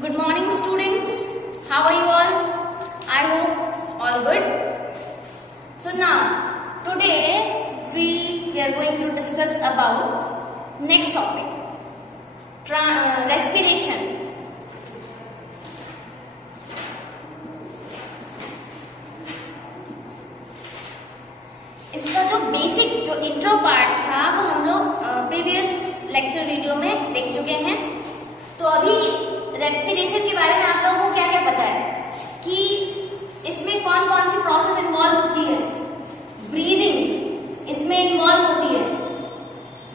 Good morning, students. How are you all? I hope all good. So now, today we are going to discuss about next topic, respiration. इसका जो basic जो intro part था वो हम लोग previous lecture video में देख चुके हैं। तो अभी रेस्पिरेशन के बारे में आप लोगों को क्या क्या पता है कि इसमें कौन कौन सी प्रोसेस इन्वॉल्व होती है। ब्रीदिंग इसमें इन्वॉल्व होती है।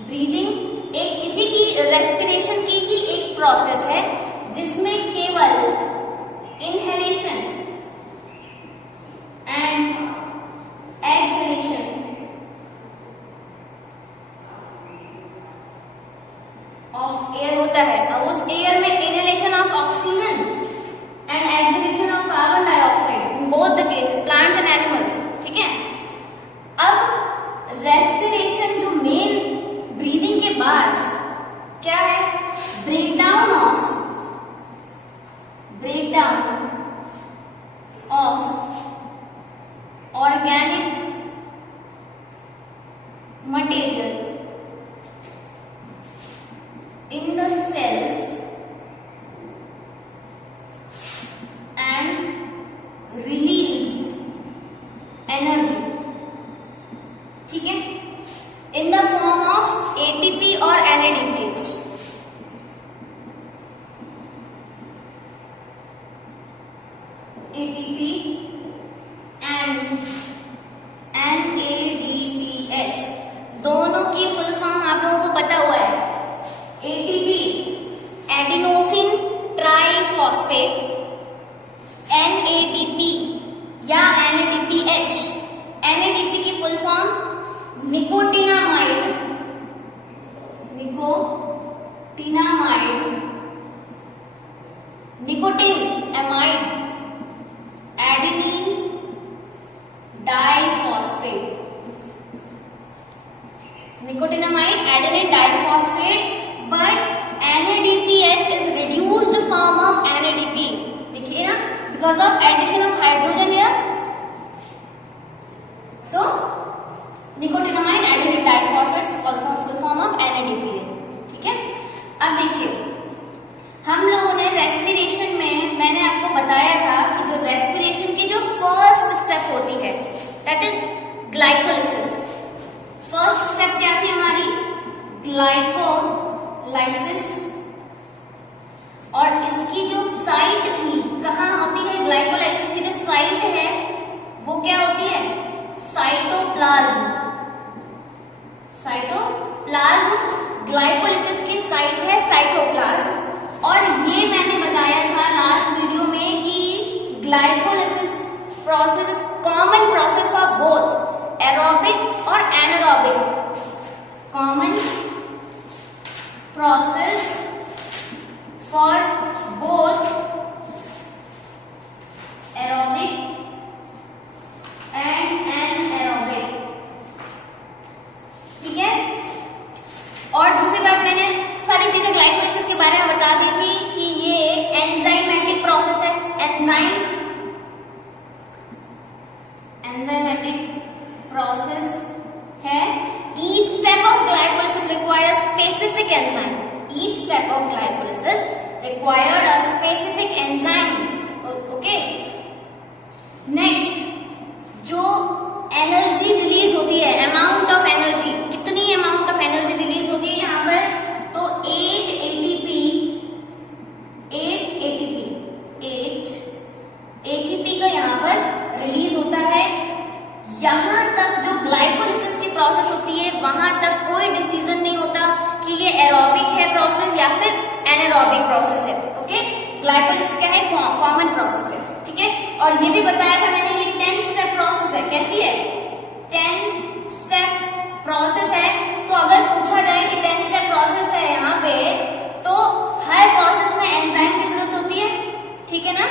ब्रीदिंग एक इसी की रेस्पिरेशन की ही एक प्रोसेस है जिसमें केवल inhalation and exhalation of air होता है। और उस एयर में inhalation of oxygen and exhalation of carbon dioxide in both the cases, plants and animals. ठीक है। अब रेस्पिरेशन जो मेन ब्रीदिंग के बाद क्या है, breakdown of organic material in the cells and release energy, ठीक है, in the form of ATP or NADPH। ATP and NADPH दोनों की फुल फॉर्म आप लोगों को पता हुआ है। एटीपी एडिनोसिन ट्राइफॉस्फेट, NADP या NADPH, NADP की full form nicotinamide, nicotine amide adenine diphosphate, nicotinamide adenine diphosphate, but NADPH is reduced form of NADP, देखिए ना, because of addition of hydrogen here। So nicotinamide adenine diphosphate full form of NADP है। ठीक है। अब देखिए हम लोगों ने रेस्पिरेशन में मैंने आपको बताया था कि जो रेस्पिरेशन की जो फर्स्ट स्टेप होती है that is glycolysis. First step क्या थी हमारी, ग्लाइकोलाइसिस। और इसकी जो साइट थी, कहाँ होती है ग्लाइकोलाइसिस की जो साइट है वो क्या होती है, साइटोप्लाज्म। ग्लाइकोलाइसिस की साइट है साइटोप्लाज्म। और ये मैंने बताया था लास्ट वीडियो में कि glycolysis process is common process for both aerobic और anaerobic, common process for both aerobic and anaerobic. ठीक है। और दूसरी बात मैंने सारी चीजें ग्लाइकोलाइसिस के बारे में बता दी थी कि ये एंजाइमेटिक प्रोसेस है। एंजाइमेटिक प्रोसेस है। Each step of glycolysis required a specific enzyme. Each step of glycolysis required a specific enzyme. Okay. Next, जो एनर्जी रिलीज होती है, अमाउंट ऑफ एनर्जी, कितनी अमाउंट ऑफ एनर्जी रिलीज होती है यहाँ पर, तो 8 ATP का यहाँ पर रिलीज होता है। यहाँ तक जो ग्लाइकोलाइसिस की प्रोसेस होती है वहां तक कोई डिसीजन नहीं होता कि ये एरोबिक है प्रोसेस या फिर एनारोबिक प्रोसेस है। ओके। ग्लाइकोलाइसिस क्या है, कॉमन प्रोसेस है। ठीक है। और ये भी बताया था मैंने ये 10 स्टेप प्रोसेस है। कैसी है, 10 स्टेप प्रोसेस है। तो अगर पूछा जाए कि 10 स्टेप प्रोसेस है यहाँ पे, तो हर प्रोसेस में एंजाइम की जरूरत होती है। ठीक है ना।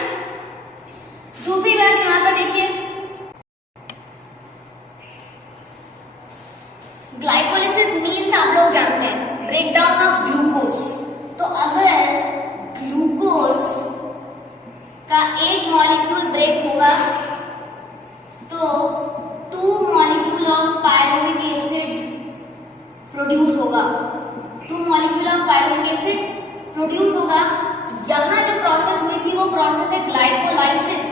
दूसरी बात यहाँ पर देखिए, ग्लाइकोलाइसिस मीन्स आप लोग जानते हैं ब्रेकडाउन ऑफ ग्लूकोज। तो अगर glucose 2 molecule of pyruvic acid produce होगा। यहाँ जो प्रोसेस हुई थी वो प्रोसेस है ग्लाइकोलाइसिस।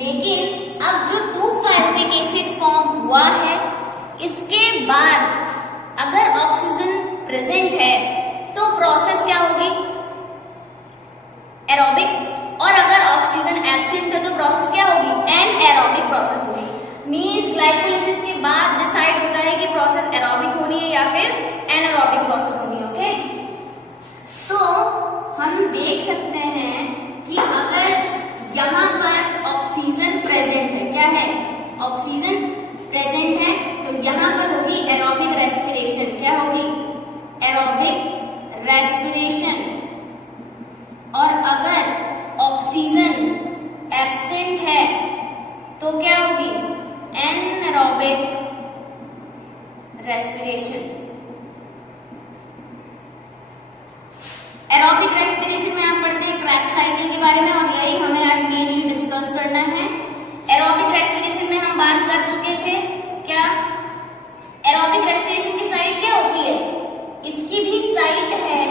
लेकिन अब जो 2 पायरुविक एसिड फॉर्म हुआ है, इसके बाद अगर ऑक्सीजन प्रेजेंट है तो प्रोसेस क्या होगी? एरोबिक। और अगर ऑक्सीजन एब्सेंट है तो प्रोसेस क्या होगी? एनएरोबिक प्रोसेस होगी। मींस ग्लाइकोलाइसिस के बाद डिसाइड होता है कि प्रोसेस एरोबिक होनी है या फिर एनारोबिक प्रोसेस होनी है। ओके, तो हम देख सकते हैं कि अगर यहाँ पर ऑक्सीजन प्रेजेंट है, क्या है? ऑक्सीजन प्रेजेंट है, तो यहाँ पर होगी एरोबिक रेस्पिरेशन। क्या होगी? Aerobic respiration. और अगर ऑक्सीजन एब्सेंट है तो क्या होगी? Anaerobic respiration. एरोबिक रेस्पिरेशन में आप पढ़ते हैं क्रेब्स साइकिल के बारे में, और यही हमें आज मेनली डिस्कस करना है। एरोबिक रेस्पिरेशन में हम बात कर चुके थे। क्या एरोबिक रेस्पिरेशन की साइट क्या होती है? इसकी भी साइट है,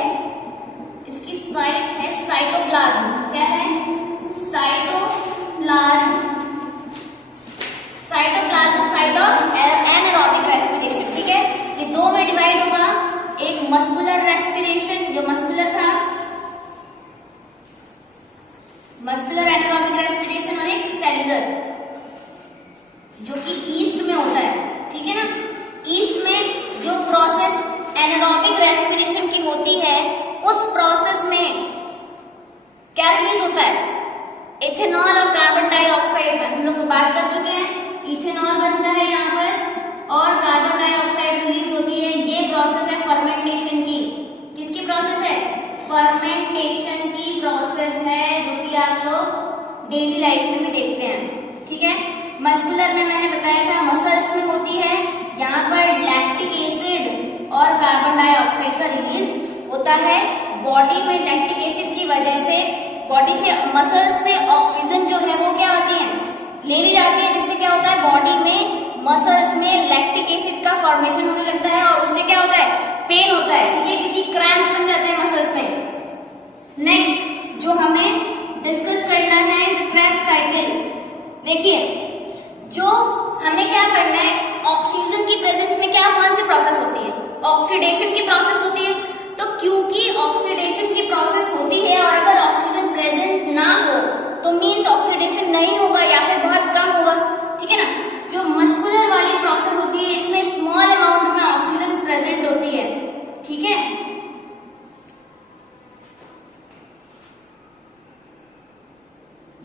इसकी साइट है साइटोप्लाज्म। क्या है? Cytoplasm. Cytoplasm site of anaerobic respiration. ठीक है, ये दो में डिवाइड होगा, एक मस्कुलर रेस्पिरेशन जो मस्कुलर था, मस्कुलर एनारोबिक रेस्पिरेशन, और एक सेलुलर जो कि ईस्ट में होता है। ठीक है ना, ईस्ट में जो प्रोसेस एनारोबिक रेस्पिरेशन की होती है, उस प्रोसेस में क्या रिलीज होता है? इथेनॉल और कार्बन डाइऑक्साइड। हम लोग तो बात कर चुके हैं, इथेनॉल बनता है यहाँ पर और कार्बन डाइऑक्साइड रिलीज होती है। ये प्रोसेस है फर्मेंटेशन की। किसकी प्रोसेस है? फर्मेंटेशन की प्रोसेस है, जो कि आप लोग डेली लाइफ में भी देखते हैं। ठीक है, मस्कुलर में मैंने बताया था मसल्स में होती है। यहाँ पर लैक्टिक एसिड और कार्बन डाइऑक्साइड का रिलीज होता है। बॉडी में लैक्टिक एसिड की वजह से बॉडी से मसल्स से ऑक्सीजन जो है वो क्या होती है? ले ली जाती है, जिससे क्या होता है? बॉडी में मसल्स में लैक्टिक एसिड का फॉर्मेशन होने लगता है और उससे क्या होता है? पेन होता है। ठीक है, क्योंकि क्रैम्प्स बन जाते हैं मसल्स में। नेक्स्ट जो हमें डिस्कस करना है इज क्रेब्स साइकिल। देखिए, जो हमें क्या करना है, ऑक्सीजन की प्रेजेंस में क्या कौन सी प्रोसेस होती है? ऑक्सीडेशन की प्रोसेस होती है। तो क्योंकि ऑक्सीडेशन की प्रोसेस होती है और अगर ऑक्सीजन प्रेजेंट ना हो तो मींस ऑक्सीडेशन नहीं होगा या फिर बहुत कम होगा। ठीक है ना, जो मस्कुलर वाली प्रोसेस होती है, इसमें स्मॉल अमाउंट में ऑक्सीजन प्रेजेंट होती है। ठीक है,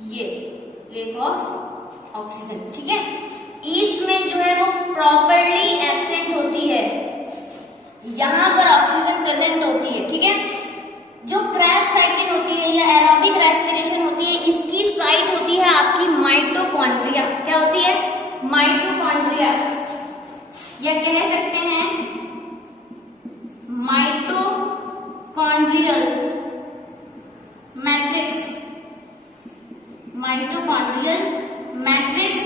ये लेक ऑफ ऑक्सीजन। ठीक है, ईस्ट में जो है वो प्रॉपरली एब्सेंट होती है, यहां पर ऑक्सीजन प्रेजेंट होती है। ठीक है, जो क्रेब्स साइकिल होती है या एरोबिक रेस्पिरेशन होती है, इसकी साइट होती है आपकी माइटोकॉन्ड्रिया। क्या होती है? माइटोकॉन्ड्रिया, या कह सकते हैं माइटोकॉन्ड्रियल मैट्रिक्स। माइटोकॉन्ड्रियल मैट्रिक्स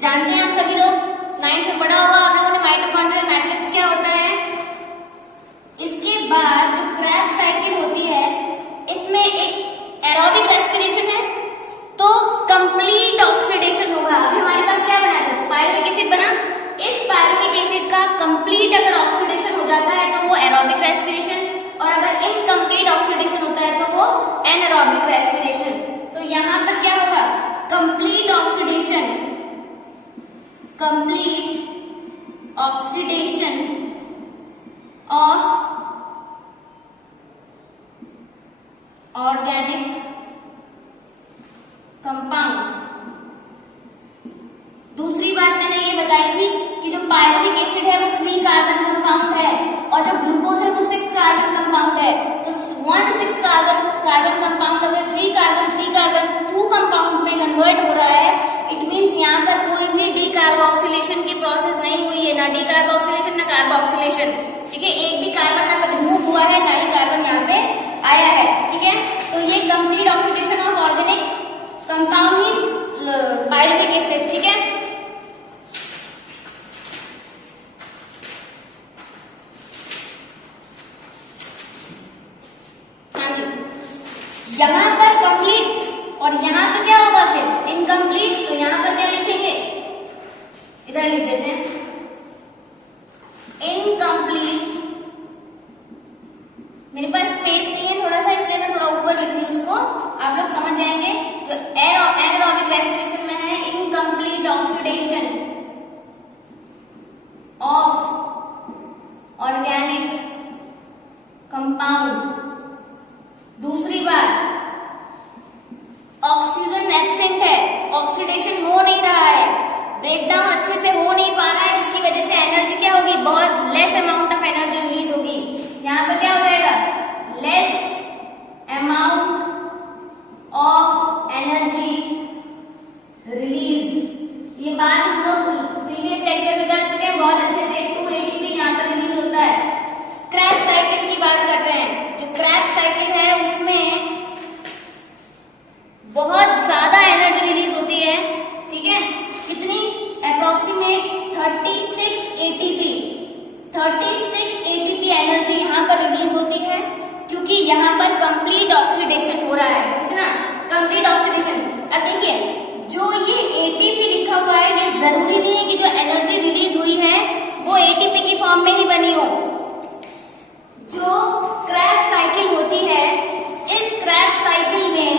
जानते हैं आप सभी लोग, 9th में पढ़ा होगा आप लोगों ने। माइटोकॉन्ड्रियल मैट्रिक्स क्या होता है? इसके बाद जो क्रेब्स साइकिल होती है, इसमें एक एरोबिक रेस्पिरेशन है तो कंप्लीट ऑक्सीडेशन होगा। अभी हमारे पास क्या बना था? पायरुविक एसिड बना। इस पायरुविक एसिड का कंप्लीट अगर ऑक्सीडेशन हो जाता है तो वो एरोबिक रेस्पिरेशन, और अगर इनकम्प्लीट ऑक्सीडेशन होता है तो वो एनारोबिक रेस्पिरेशन। तो यहाँ पर क्या होगा? Complete oxidation, complete oxidation of organic compound. दूसरी बात मैंने ये बताई थी कि जो पायरुविक एसिड है वो 3 कार्बन कंपाउंड है और जो ग्लूकोज है वो 6 कार्बन कंपाउंड है। तो 1 6 कार्बन कंपाउंड अगर 3 कार्बन 2 कंपाउंड्स में कन्वर्ट हो रहा है, इट मींस यहाँ पर कोई भी डीकार्बोक्सिलेशन की प्रोसेस नहीं हुई है, ना डीकार्बोक्सिलेशन ना कार्बोक्सिलेशन। ठीक है, एक भी कार्बन ना कभी मूव हुआ है, ना ही कार्बन यहाँ पे आया है। ठीक है, तो ये complete oxidation of organic compound means pyruvic acid. ठीक है, यहाँ पर कंप्लीट और यहाँ पर क्या होगा फिर इनकम्प्लीट, तो यहाँ पर क्या लिखेंगे, इधर लिख देते हैं इनकम्प्लीट। मेरे पास स्पेस नहीं है थोड़ा सा, इसलिए मैं थोड़ा ऊपर लिख रही हूँ उसको, आप लोग समझ जाएंगे। जो एनारोबिक रेस्पिरेशन में है incomplete oxidation of organic compound. दूसरी बात, ऑक्सीजन एब्सेंट है, ऑक्सीडेशन हो नहीं रहा है, ब्रेकडाउन अच्छे से हो नहीं पा रहा है, जिसकी वजह से एनर्जी क्या होगी, बहुत less amount of energy release होगी। यहाँ पर क्या हो जाएगा, less amount of energy release. ये बात हम लोग प्रीवियस लेक्चर में कर चुके हैं बहुत अच्छे से। 2 ATP यहाँ पर रिलीज होता है। क्रैब साइकिल की बात कर रहे हैं, जो क्रैब साइकिल है उसमें बहुत ज्यादा एनर्जी रिलीज होती है, ठीक है, कितनी, अप्रोक्सीमेट 36 ATP। 36 ATP एनर्जी यहाँ पर रिलीज होती है, क्योंकि यहाँ पर कंप्लीट ऑक्सीडेशन हो रहा है। कितना, कंप्लीट ऑक्सीडेशन। अब देखिए, जो ये ATP लिखा हुआ है, ये जरूरी नहीं है कि जो एनर्जी रिलीज हुई है वो ATP की फॉर्म में ही बनी हो। जो क्रैब साइकिल होती है, इस क्रैब साइकिल में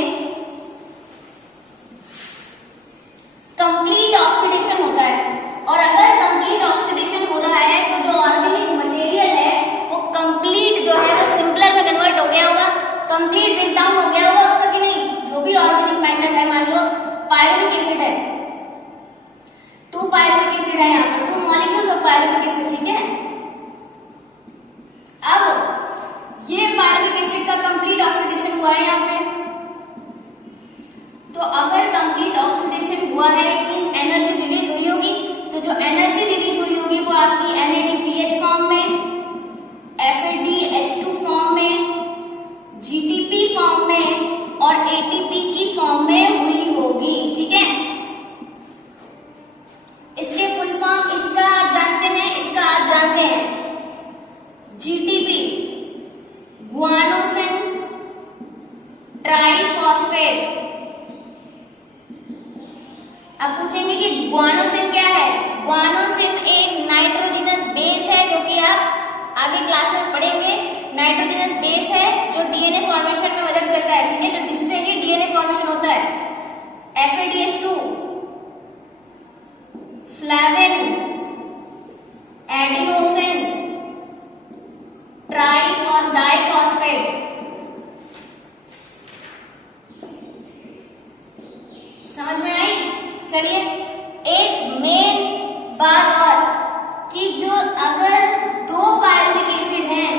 कंप्लीट ऑक्सीडेशन होता है, और अगर कंप्लीट ऑक्सीडेशन हो रहा है तो जो ऑर्गेनिक मटेरियल है वो कंप्लीट जो है वो सिंपलर में कन्वर्ट हो गया होगा, कंप्लीट ब्रेकडाउन हो गया होगा उसका कि नहीं। जो भी ऑर्गेनिक मैटर है, मान लो पायरुविक एसिड है, 2 पायरुविक एसिड है, यहाँ पर 2 मॉलिक्यूल्स ऑफ पायरुविक एसिड, ठीक है। अब ये पायरुविक एसिड का कंप्लीट ऑक्सीडेशन हुआ है यहाँ पे, तो अगर कंप्लीट ऑक्सीडेशन हुआ है इट मींस एनर्जी रिलीज हुई होगी। तो जो एनर्जी रिलीज हुई होगी वो आपकी NADPH फॉर्म में, FADH2 फॉर्म में, GTP फॉर्म में और ATP की फॉर्म में हुई होगी, ठीक है। इसके फुल फॉर्म इसका आप जानते हैं, इसका आप जानते हैं, GTP गुआनोसिन ट्राइफॉस्फेट। अब पूछेंगे कि गुआनोसिन क्या है। गुआनोसिन एक नाइट्रोजनस बेस है, जो कि आप आगे क्लास में पढ़ेंगे। नाइट्रोजनस बेस है जो DNA फॉर्मेशन में मदद करता है, ठीक है, जो जिससे ही DNA फॉर्मेशन होता है। FADH2, flavin, adenosine diphosphate. समझ में आई? चलिए, एक मेन बात और कि जो अगर 2 पायरुविक एसिड हैं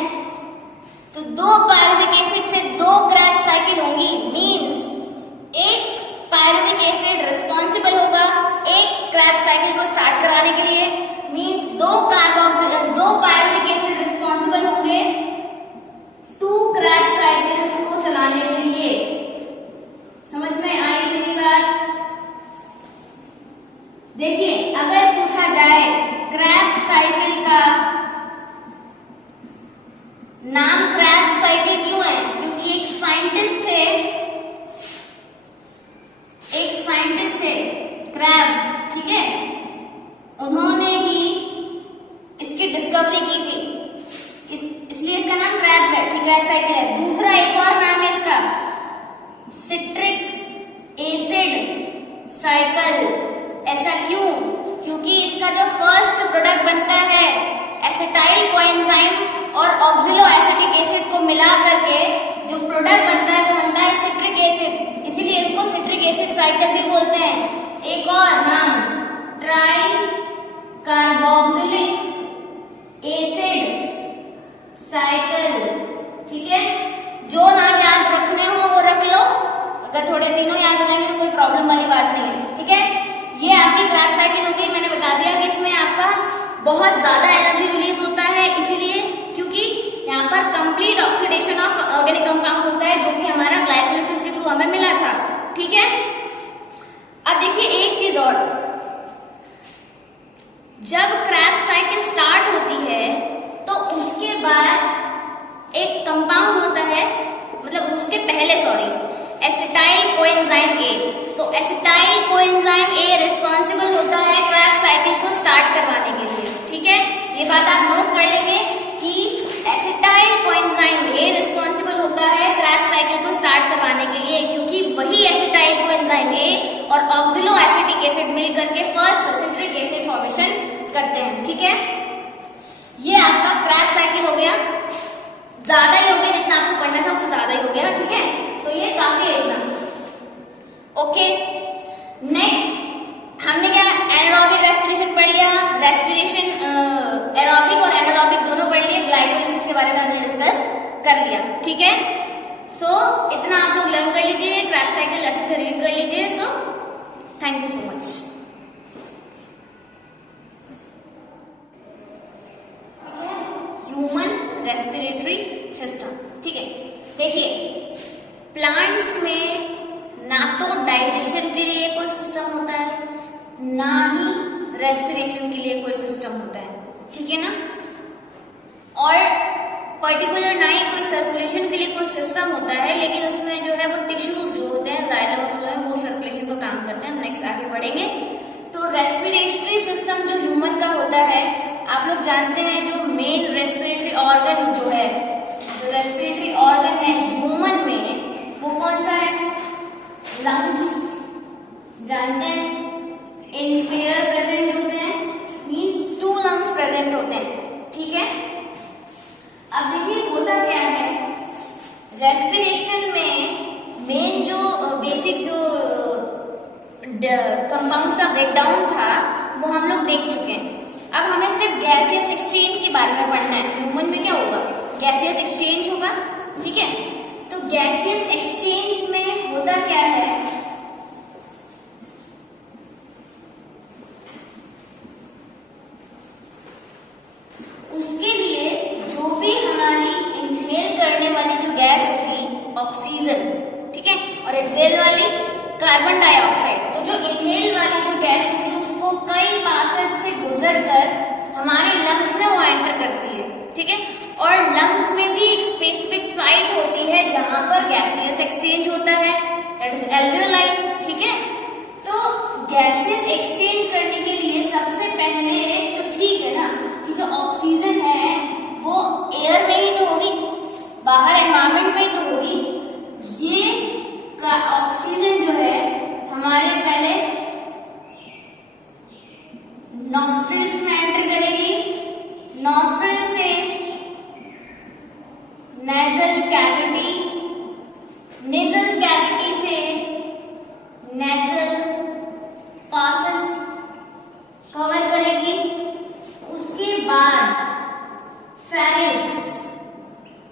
तो 2 पायरुविक एसिड से 2 क्रैब साइकिल होंगी। मींस एक पायरुविक एसिड रिस्पॉन्सिबल होगा एक क्रैब साइकिल को स्टार्ट कराने के लिए। मींस 2 पायरुविक एसिड रिस्पॉन्सिबल होंगे 2 क्रैब साइकिल्स को चलाने के लिए। समझ में आई मेरी बात? देखिए, अगर पूछा जाए क्रैब साइकिल का नाम क्रैब साइकिल क्यों है, क्योंकि एक साइंटिस्ट थे क्रैब, ठीक है, उन्होंने ही इसकी डिस्कवरी की थी, इसलिए इसका नाम क्रैब साइकिल है। दूसरा एक और नाम है इसका, सिट्रिक एसिड साइकिल। ऐसा क्यों? क्योंकि इसका जो फर्स्ट प्रोडक्ट बनता है एसिटाइल कोएंजाइम और ऑक्सिलो एसिटिक एसिड को मिला करके जो प्रोडक्ट बनता है वो बनता है सिट्रिक एसिड, इसीलिए इसको सिट्रिक एसिड साइकिल भी बोलते हैं। एक और नाम ट्राई कार्बोक्सिलिक एसिड साइकिल, ठीक है। जो नाम याद रखने हो वो रख लो, अगर थोड़े तीनों याद हो जाएंगे तो कोई प्रॉब्लम वाली बात नहीं है, ठीक है। ये आपकी क्रैब साइकिल हो गई। मैंने बता दिया कि इसमें आपका बहुत ज्यादा एनर्जी रिलीज होता है, इसीलिए क्योंकि यहाँ पर complete oxidation of organic compound होता है, जो कि हमारा ग्लाइकोलिसिस के थ्रू हमें मिला था, ठीक है। अब देखिए एक चीज और, जब क्रैब साइकिल स्टार्ट होती है तो उसके बाद एक कंपाउंड होता है, मतलब उसके पहले एसिटाइल कोएंजाइम ए। तो एसिटाइल कोएंजाइम ए रिस्पॉन्सिबल होता है क्रैब साइकिल को स्टार्ट करवाने के लिए। ठीक है, ये बात आप नोट कर लेंगे कि एसिटाइल कोएंजाइम ए रिस्पॉन्सिबल होता है क्रैब साइकिल को स्टार्ट करवाने के लिए, क्योंकि वही एसिटाइल कोएंजाइम ए और ऑक्सिलो एसिटिक एसिड मिलकर के फर्स्ट सिट्रिक एसिड फॉर्मेशन करते हैं। ठीक है, ये आपका क्रैब साइकिल हो गया। ज्यादा ही हो गया, जितना आपको पढ़ना था उससे ज्यादा ही हो गया। ठीक है, तो ये काफी है इतना। ओके, नेक्स्ट हमने क्या एनारोबिक रेस्पिरेशन पढ़ लिया, रेस्पिरेशन एरोबिक और एनारोबिक दोनों पढ़ लिए, ग्लाइकोलिसिस के बारे में हमने डिस्कस कर लिया। ठीक है, सो इतना आप लोग लर्न कर लीजिए, क्रैब साइकिल अच्छे से रीड कर लीजिए। So thank you so much. Human respiratory system. ठीक है, देखिए प्लांट्स में ना तो डाइजेशन के लिए कोई सिस्टम होता है, ना ही रेस्पिरेशन के लिए कोई सिस्टम होता है। ठीक है ना, और पर्टिकुलर ना ही कोई सर्कुलेशन के लिए कोई सिस्टम होता है, लेकिन उसमें जो है वो टिश्यूज जो होते हैं, जाइलम और फ्लोएम, वो सर्कुलेशन का काम करते हैं। हम नेक्स्ट आगे बढ़ेंगे। तो रेस्पिरेटरी सिस्टम जो ह्यूमन का होता है, आप लोग जानते हैं जो मेन रेस्पिरेटरी ऑर्गन जो है, जो रेस्पिरेटरी ऑर्गन है ह्यूमन में, वो कौन सा है? लंग्स। जानते हैं इन पेयर प्रेजेंट होते हैं, मींस 2 लंग्स प्रेजेंट होते हैं। ठीक है, अब देखिए होता क्या है, रेस्पिरेशन में मेन जो बेसिक जो कंपाउंड्स का ब्रेकडाउन था वो हम लोग देख चुके हैं। अब हमें सिर्फ गैसियस एक्सचेंज के बारे में पढ़ना है। ह्यूमन में क्या होगा? गैसियस एक्सचेंज होगा। ठीक है, तो गैसियस एक्सचेंज में होता क्या है, उसके लिए जो भी हमारी इनहेल करने वाली जो गैस होगी ऑक्सीजन, ठीक है, और एक्सेल वाली कार्बन डाइऑक्साइड, तो जो इनहेल वाली जो गैस होगी उसको कई पासेज से गुजरकर हमारे लंग्स में वो एंटर करती है। ठीक है, और लंग्स में भी एक स्पेसिफिक साइट होती है जहां पर गैसियस एक्सचेंज होता है, दैट इज एल्वियोलाई। ठीक है, तो गैसेस एक्सचेंज करने के लिए सबसे पहले तो ठीक है ना कि जो ऑक्सीजन है वो एयर में ही तो होगी, बाहर एनवायरमेंट में ही तो होगी। ये ऑक्सीजन जो है हमारे पहले नॉस्ट्रिल्स में एंटर करेगी, नॉस्ट्रिल से नेजल कैविटी, नेजल कैविटी से नेजल पासेज कवर करेगी, उसके बाद फेरिंग्स।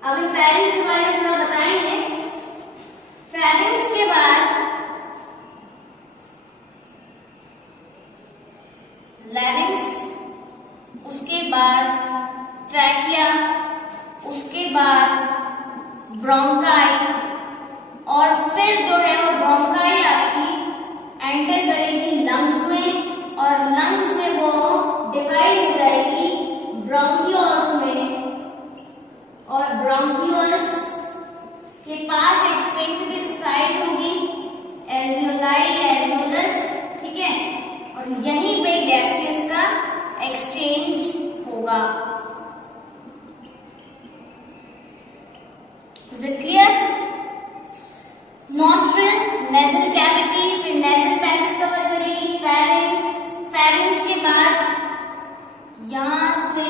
अभी फेरिंग्स के बारे में थोड़ा बताएंगे। फेरिंग्स के बाद लैरिंग्स, उसके बाद ट्रैकिया, उसके बाद ब्रोंकाई, और फिर जो है वो ब्रोंकाई आपकी एंटर करेगी लंग्स में, और लंग्स में वो डिवाइड हो जाएगी ब्रोंकियोल्स में, और ब्रोंकियोल्स के पास एक स्पेसिफिक साइट होगी एल्वियोलाई, एल्वियोलस। ठीक है, और यहीं पे गैसेस का एक्सचेंज होगा। Is it clear? Nostril, nasal cavity, फिर नेजल पैसेज कवर करेगी, फेरिंग्स, फेरिंग्स के बाद यहां से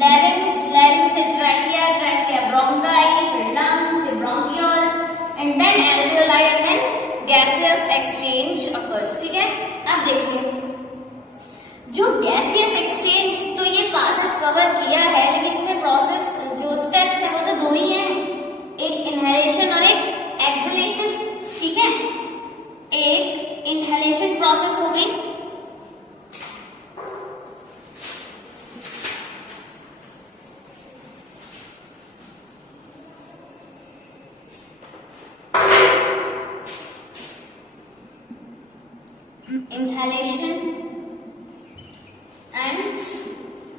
लैरिंग्स, लैरिंग्स से ट्रैकिया, ट्रैकिया ब्रोंकाई, फिर लंग्स से bronchioles, and then alveoli, and then gaseous exchange occurs. ठीक है, अब देखिए जो गैसियस एक्सचेंज, तो ये पासेस कवर किया है, लेकिन इसमें प्रोसेस जो स्टेप्स है वो तो 2 ही हैं, एक इनहेलेशन और एक एक्सहेलेशन। ठीक है, एक इनहेलेशन प्रोसेस होगी, inhalation and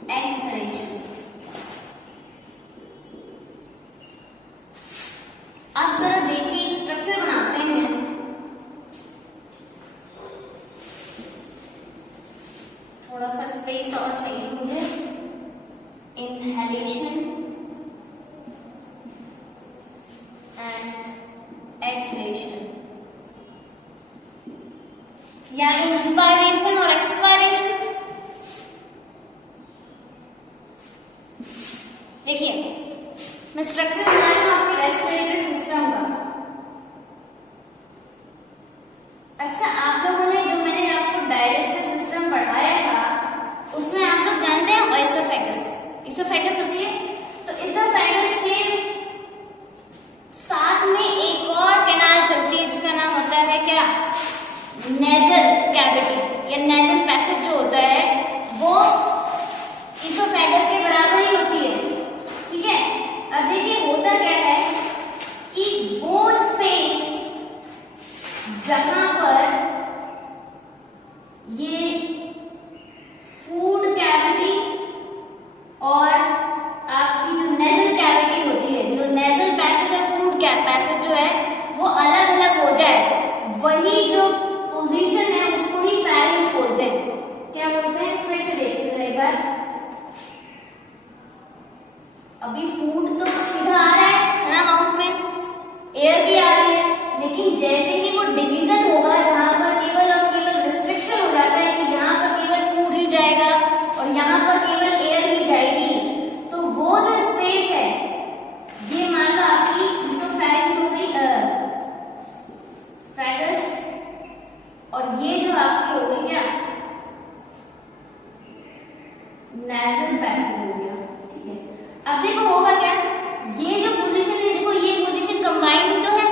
exhalation। And acceleration, या इंस्पायरेशन और एक्सपायरेशन। देखिए मैं स्ट्रक्चर बना रही हूं आपके रेस्पिरेटरी सिस्टम का। अच्छा, आप लोगों ने जो मैंने आपको डाइजेस्टिव सिस्टम पढ़ाया था उसमें आप लोग जानते हैं इसोफेगस, इसोफेगस होती है। तो इसोफेगस के साथ में एक और कैनाल चलती है जिसका नाम होता है क्या, नेजल कैविटी या नेजल पैसेज जो होता है वो इसोफेगस के बराबर ही होती है। ठीक है, अब देखिए होता क्या है कि वो स्पेस जहां पर ये फूड कैविटी और आपकी जो नेजल कैविटी होती है, जो नेजल पैसेज और फूड पैसेज जो है वो अलग अलग हो जाए, वही जो पोजीशन है उसको ही फेरिंग्स बोलते हैं। क्या बोलते हैं, फिर से देखिए जरा एक बार। अभी फूड तो सीधा आ रहा है ना माउथ में, एयर भी आ रही है, लेकिन जैसे ही वो डिवीजन होगा जहां पर केवल और केवल रिस्ट्रिक्शन हो जाता है कि यहाँ पर केवल फूड ही जाएगा और यहाँ पर केवल एयर ही जाएगी, तो वो जो स्पेस है ये मान लो आपकी इसोफेरिंक्स हो गई, फेगस, और ये जो आपकी हो गई क्या, नेजल पैसेज हो गया। ठीक है, अब देखो होगा क्या, ये जो पोजीशन है, देखो ये पोजीशन कंबाइंड तो है,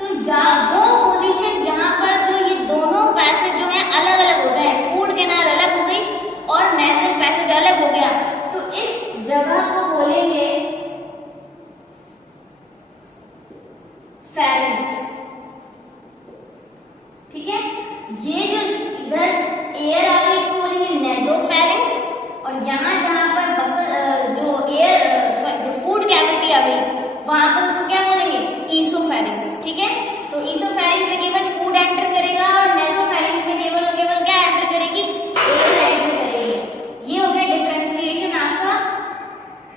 तो या वो पोजीशन जहां पर जो ये दोनों पैसेज जो है अलग अलग हो जाए, फूड कैनाल अलग हो गई और नेजल पैसेज अलग हो गया, तो इस जगह को बोलेंगे फेरिंक्स। ठीक है, ये जो इधर एयर आ गई इसको बोलेंगे नेजोफेरिंक्स, और यहाँ जहां पर जो एयर जो फूड कैविटी आ गई वहां पर उसको क्या बोलेंगे, ईसोफेरिंक्स। ठीक है, तो ईसोफेरिंक्स में केवल फूड एंटर करेगा और नेजोफेरिंक्स में केवल और केवल क्या एंटर करेगी, एयर एंटर करेगी। ये हो गया डिफरेंशिएशन आपका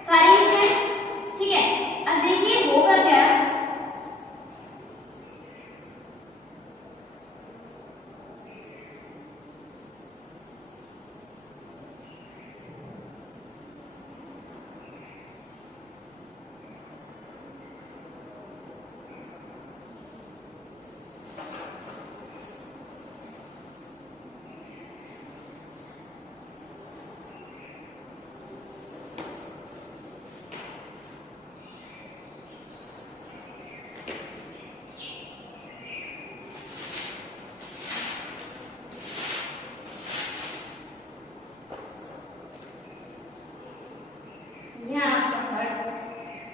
फेरिंक्स में। ठीक है, अब देखिए होगा क्या,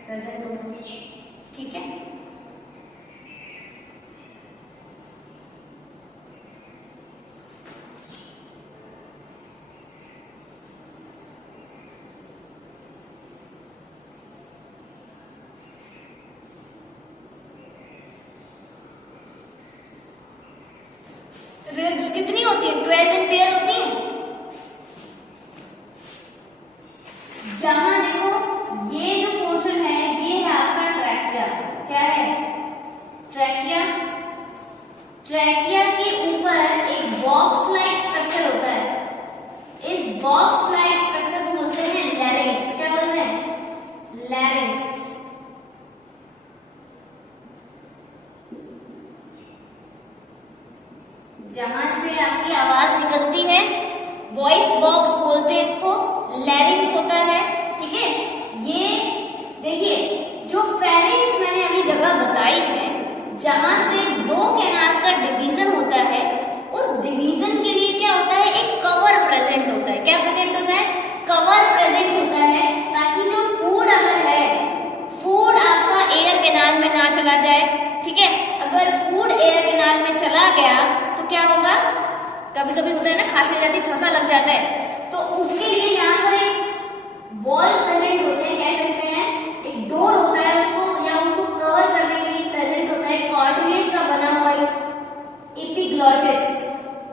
प्रेजेंट होगा। ठीक है, रिब्स कितनी होती है, 12 इन पेयर होती है। जहां देखो ये जो पोर्शन है ये है आपका ट्रैकिया। क्या है, ट्रैकिया। ट्रैकिया के ऊपर एक बॉक्स लाइक स्ट्रक्चर होता है, इस बॉक्स लाइक स्ट्रक्चर को बोलते हैं लैरिंक्स। क्या बोलते हैं, लैरिंक्स। जहां से आपकी आवाज निकलती है वॉइस बॉक्स बोलते हैं इसको, लैरिंक्स होता है। ठीक है, ये देखिए जो फेरिंक्स मैंने अभी जगह बताई है जहां से दो कैनाल का डिवीजन होता है, उस डिवीजन के लिए क्या होता है, एक कवर प्रेजेंट होता है। क्या प्रेजेंट होता है, कवर प्रेजेंट होता है, ताकि जो फूड अगर है, फूड आपका एयर कैनाल में ना चला जाए। ठीक है, अगर फूड एयर कैनाल में चला गया तो क्या होगा, कभी कभी होता है ना खांसी आ जाती, ठसा लग जाता है, तो उसके लिए यहाँ पर एक वॉल प्रेजेंट होते हैं, कह सकते हैं एक डोर होता है, उसको या उसको कवर करने के लिए प्रेजेंट होता है कार्टिलेज का बना हुआ एपिग्लॉटिस।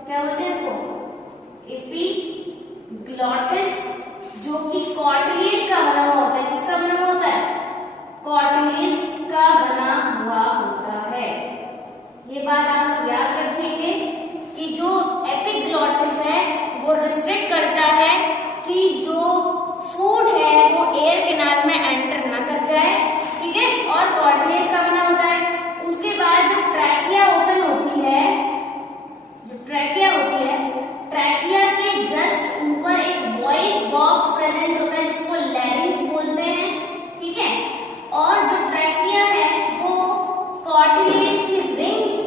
क्या बोलते हैं इसको, एपिग्लॉटिस, जो कि कार्टिलेज का बना हुआ होता है। किसका बना हुआ होता है, कार्टिलेज का बना ये बात आप लोग याद रखेंगे कि जो एपिग्लॉटिस है वो रिस्ट्रिक्ट करता है कि जो फूड है वो एयर कैनाल में एंटर ना कर जाए, ठीक है, और कार्टिलेज का बना होता है। उसके बाद जो ट्रैकिया ओपन होती है, जो ट्रैकिया होती है, ट्रैकिया के जस्ट ऊपर एक वॉइस बॉक्स प्रेजेंट होता है जिसको लैरिंक्स बोलते हैं, ठीक है, और जो ट्रैकिया है वो कार्टिलेज की रिंग्स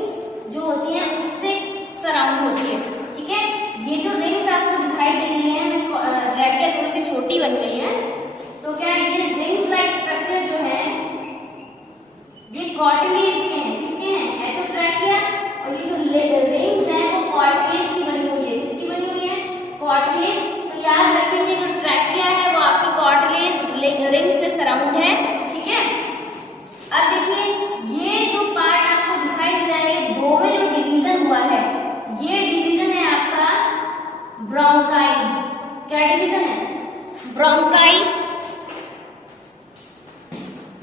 जो होती हैं उससे सराउंड होती है, ठीक है। ये जो रिंग्स आपको दिखाई दे रही है, ट्रैकिया थोड़ी सी छोटी बन गई है, तो क्या ये रिंग्स लाइक स्ट्रक्चर जो है ये कार्टिलेज के हैं, किसके हैं, है तो ट्रैकिया, और ये जो रिंग्स हैं वो कार्टिलेज की बनी हुई है, किसकी बनी हुई है, कार्टिलेज। तो याद रखेंगे जो ट्रैकिया है वो आपकी कार्टिलेज रिंग्स से सराउंड है, ठीक है। अब देखिए ये जो पार्ट आपको दिखाई दे रहा है, दो में जो डिवीजन हुआ है, ये डिवीजन है आपका ब्रोंकाइज। क्या डिवीजन है, ब्रोंकाई।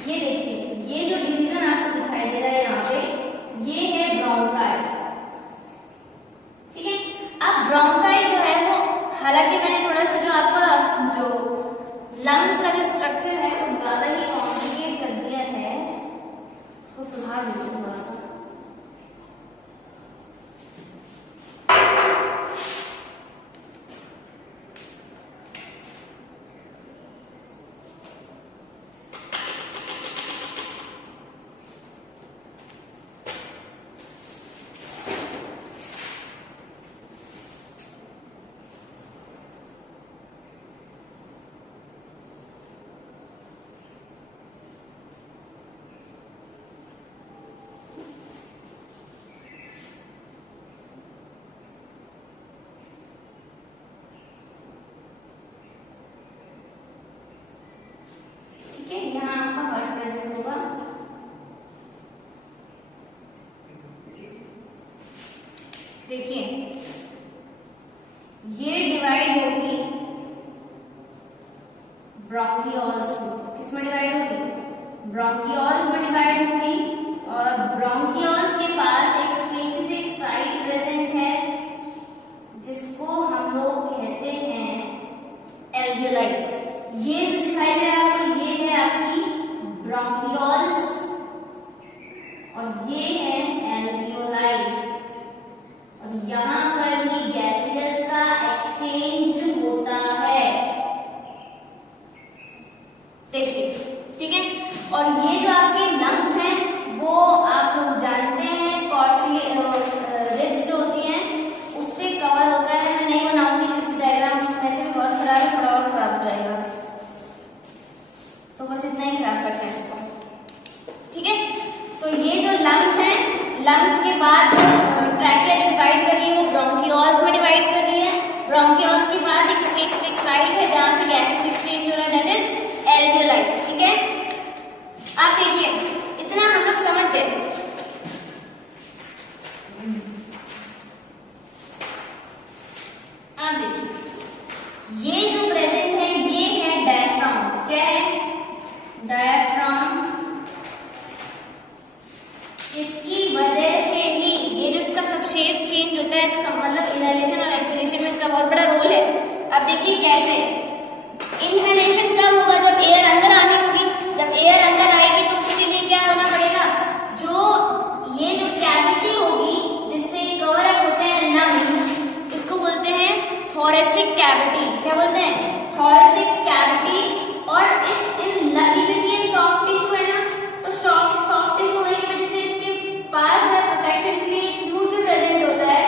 ये देखिए ये जो डिवीजन आपको दिखाई दे रहा है यहाँ पे, ये है ब्रोंकाई, ठीक है। अब ब्रोंकाई जो है वो, हालांकि मैंने थोड़ा सा जो आपका जो लंग्स का जो स्ट्रक्चर है वो ज्यादा ही कॉम्प्लिकेट कर दिया है, उसको सुधार दीजिए थोड़ा सा। यहाँ आपका हार्ट प्रेजेंट होगा, देखिए ये डिवाइड होगी ब्रोंकियोल्स, किसमें डिवाइड होगी, ब्रोंकियोल्स में डिवाइड होगी, और ब्रोंकियोल्स के पास एक स्पेसिफिक साइट प्रेजेंट है जिसको हम लोग कहते हैं एल्वियोलाई। ये जो दिखाई दे रहा है आपको, ये है आपकी ब्रोंकियोल्स और ये है एल्वियोलाई, और यहाँ पर भी गैसियस का एक्सचेंज होता है, देखिए, ठीक है। और ये जो आपके लंग्स हैं वो आप लोग जानते हैं रिब्स जो होती हैं उससे कवर होता है। मैं नहीं बनाऊंगी क्योंकि डायग्राम वैसे भी बहुत खराब है, थोड़ा और खराब हो जाएगा, तो बस इतना ही खराब करते हैं इसको, ठीक है। तो ये जो लंग्स हैं, लंग्स के बाद जो ट्रैकिया जो डिवाइड कर रही है वो ब्रोंकियोल्स में डिवाइड कर रही है। ब्रोंकियोल्स के पास एक स्पेसिफिक साइट है जहां से गैसेस एक्सचेंज हो रहा है, दैट इज एल्वियोलाई, ठीक है। आप देखिए इतना हम लोग समझ गए। आप देखिए ये जो प्रेजेंट है ये है डायफ्राम, क्या है, डायफ्राम। इसकी वजह से ही ये जो इसका सब शेप चेंज होता है, तो मतलब इनहेलेशन और एक्सहेलेशन में इसका बहुत बड़ा रोल है। अब देखिए कैसे, इनहेलेशन कब होगा, जब एयर अंदर आनी होगी, जब एयर अंदर आएगी तो उसके लिए क्या होना पड़ेगा, जो ये जो कैविटी होगी जिससे ये कवर अप होते हैं लंग्स, इसको बोलते हैं थोरेसिक कैविटी। क्या बोलते हैं, थोरेसिक कैविटी। और इस इवन ये सॉफ्ट टिश्यू है ना, तो सॉफ्ट टिश्यू होने की वजह से इसके पास है प्रोटेक्शन के लिए फ्लूइड भी प्रेजेंट होता है।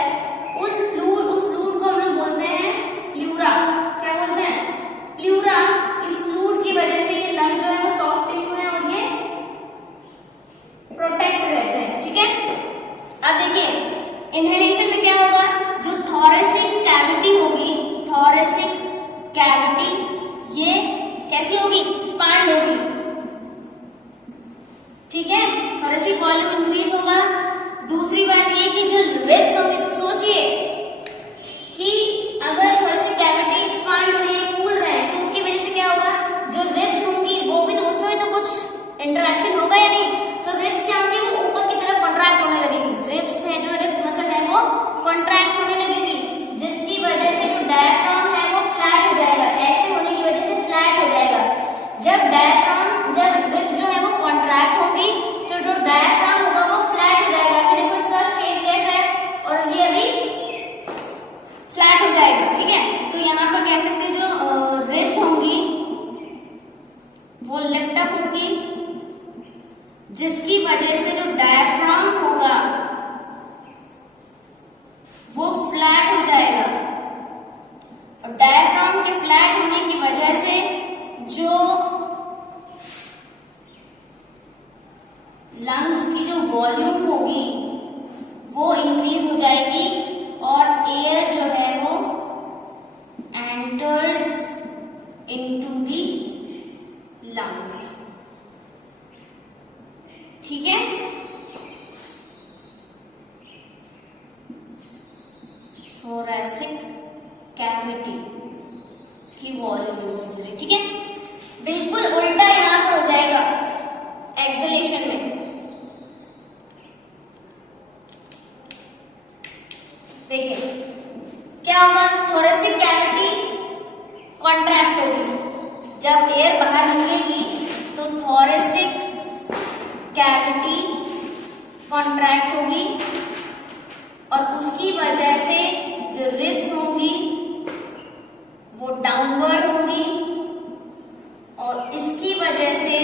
उस फ्लूइड को हम लोग बोलते हैं प्लूरा। क्या बोलते हैं, प्लूरा। इस फ्लूइड की वजह से ये लंग्स जो है वो सॉफ्ट टिश्यू है और ये प्रोटेक्ट रहते हैं, ठीक है। अब देखिए इनहेलेशन में क्या होगा, जो थोरेसिक कैविटी होगी, थोरेसिक कैविटी ये कैसी होगी, एक्सपांड होगी, ठीक है, थोरेसिक वॉल्यूम इंक्रीज होगा। दूसरी बात ये कि जो रिब्स होंगे, सोचिए कि अगर थोरेसिक कैविटी एक्सपांड हो रही है, फूल रहे हैं, तो उसकी वजह से क्या होगा, जो रिब्स होंगी वो भी तो, उसमें भी तो कुछ इंटरेक्शन होगा या नहीं, तो रिब्स क्या होंगी, वो ऊपर की तरफ कॉन्ट्रैक्ट होने लगेगी, रिब्स जिसकी वजह से जो डायफ्राम होगा वो फ्लैट हो जाएगा, और डायफ्राम के फ्लैट होने की वजह से जो लंग्स की जो वॉल्यूम होगी वो इंक्रीज हो जाएगी, और एयर जो है वो एंटर्स इनटू दी लंग्स। ठीक है, थोरैसिक कैविटी की वॉल्यूम इंक्रीज हो जाएगी। ठीक है, बिल्कुल उल्टा यहां पर हो जाएगा एक्सलेशन में। देखिए क्या होगा, थोरैसिक कैविटी कॉन्ट्रैक्ट होगी, जब एयर बाहर निकलेगी तो थोरैसिक कैविटी कॉन्ट्रैक्ट होगी, और उसकी वजह से जो रिब्स होंगी वो डाउनवर्ड होंगी, और इसकी वजह से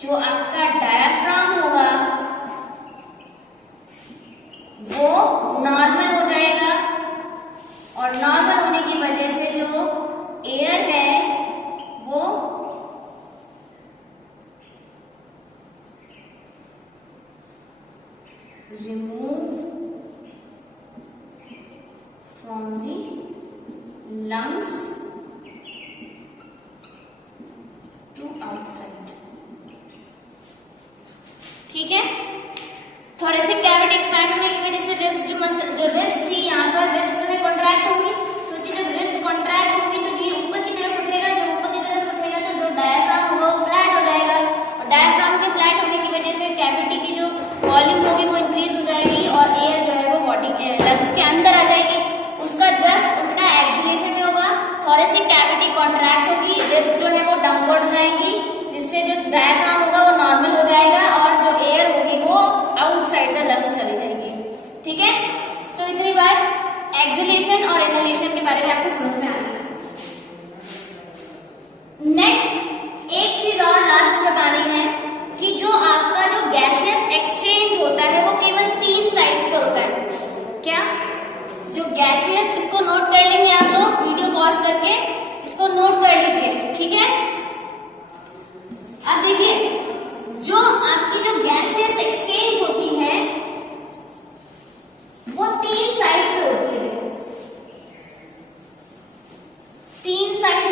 जो आपका डायफ्राम होगा वो नॉर्मल हो जाएगा, और नॉर्मल होने की वजह से जो एयर है वो remove from the lungs to outside. ठीक है, थोरैसिक कैविटी एक्सपैंड होने की वजह से रिब्स जो रिब्स थी यहाँ पर रिब्स जो है कॉन्ट्रैक्ट होंगी। सोचिए जब रिब्स कॉन्ट्रैक्ट होंगी तो ये ऊपर की तरफ उठेगा, जब ऊपर की तरफ उठेगा तो जो डायफ्राम होगा वो फ्लैट हो जाएगा, और डायफ्राम के फ्लैट होने की वजह से कैविटी की जो वॉल्यूम होगी वो इंक्रीज हो जाएगी, और एयर जो है वो बॉडी लंग्स के अंदर आ जाएगी। उसका जस्ट उल्टा एक्सलेशन में होगा, थोरैसिक कैविटी कॉन्ट्रैक्ट होगी, रिब्स जो है वो डाउनवर्ड हो जाएंगी, जिससे जो डायफ्राम होगा वो नॉर्मल हो जाएगा, और जो एयर होगी वो आउटसाइड द लंग्स चली जाएगी। ठीक है, तो इतनी बात एक्सलेशन और इनहेलेशन के बारे में आपको समझ में आ गई। नेक्स्ट एक चीज और लास्ट बतानी है कि जो आपका जो गैसियस एक्सचेंज होता है वो केवल 3 साइड पे होता है। क्या? जो गैसियस, इसको नोट कर लेंगे आप लोग, वीडियो पॉज करके इसको नोट कर लीजिए। ठीक है, अब देखिए जो आपकी जो गैसियस एक्सचेंज होती है वो 3 साइड पे होती है। 3 साइड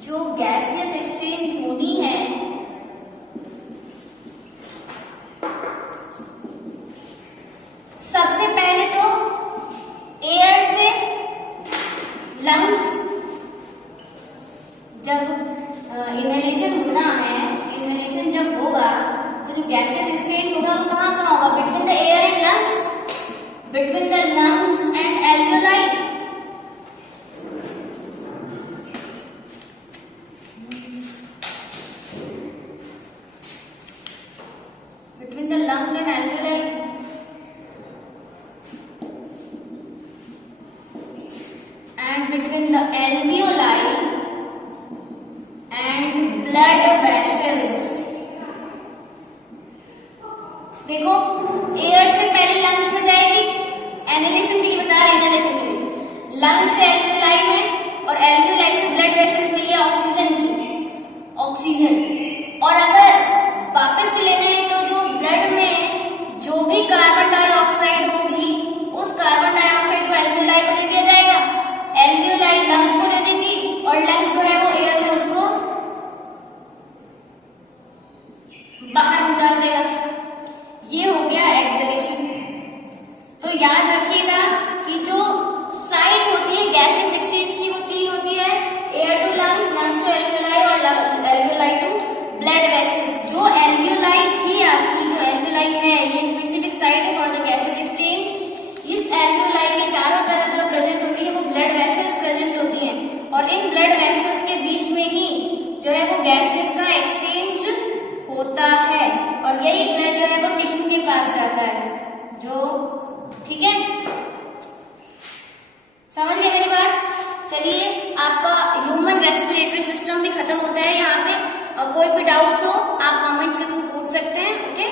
जो गैसियस एक्सचेंज होनी है सबसे पहले तो एयर से लंग्स, जब इनहेलेशन होना है, इनहेलेशन जब होगा तो जो गैसियस एक्सचेंज होगा वो कहाँ कहाँ होगा? Between the air and lungs, between the lungs and alveoli, between the lungs and alveoli, and between the alveoli and blood vessels। देखो एयर से पहले लंग्स में जाएगी, एनहेलेशन के लिए बता रहे हैं, इनहेलेशन के लिए लंग्स से एल्वियोलाई में, और एल्वियोलाई से ब्लड वेसल्स में ये ऑक्सीजन। और अगर वापस से लेना है तो जो ब्लड में जो भी कार्बन डाइऑक्साइड होगी उस कार्बन डाइऑक्साइड को एल्वियोलाई को दे दिया जाएगा, एल्वियोलाई लंग्स को दे देंगी, और लंग्स जो है वो एयर में उसको बाहर निकाल देगा। ये हो गया एक्सहेलेशन। तो याद रखिएगा कि जो साइट होती है गैसेस एक्सचेंज की वो 3 होती है, air to lungs, lungs to alveoli, और एल्वियोलाई टू ब्लड वेसल्स। जो एल्वियोलाई थी आपकी, जो एल्वियोलाई है ये स्पेसिफिक साइट है फॉर द गैसेस एक्सचेंज। इस एल्वियोलाई के चारों तरफ जो प्रेजेंट होती है वो ब्लड वेसल्स प्रेजेंट होती हैं, और इन ब्लड वेसल्स के बीच में ही जो है वो गैसेस का एक्सचेंज होता है, और यही ब्लड जो है वो टिश्यू के पास जाता है। जो ठीक है, समझ गए मेरी बात? चलिए आपका ह्यूमन रेस्पिरेटरी सिस्टम भी खत्म होता है यहाँ पे। कोई भी डाउट्स हो आप कमेंट्स के थ्रू पूछ सकते हैं। ओके।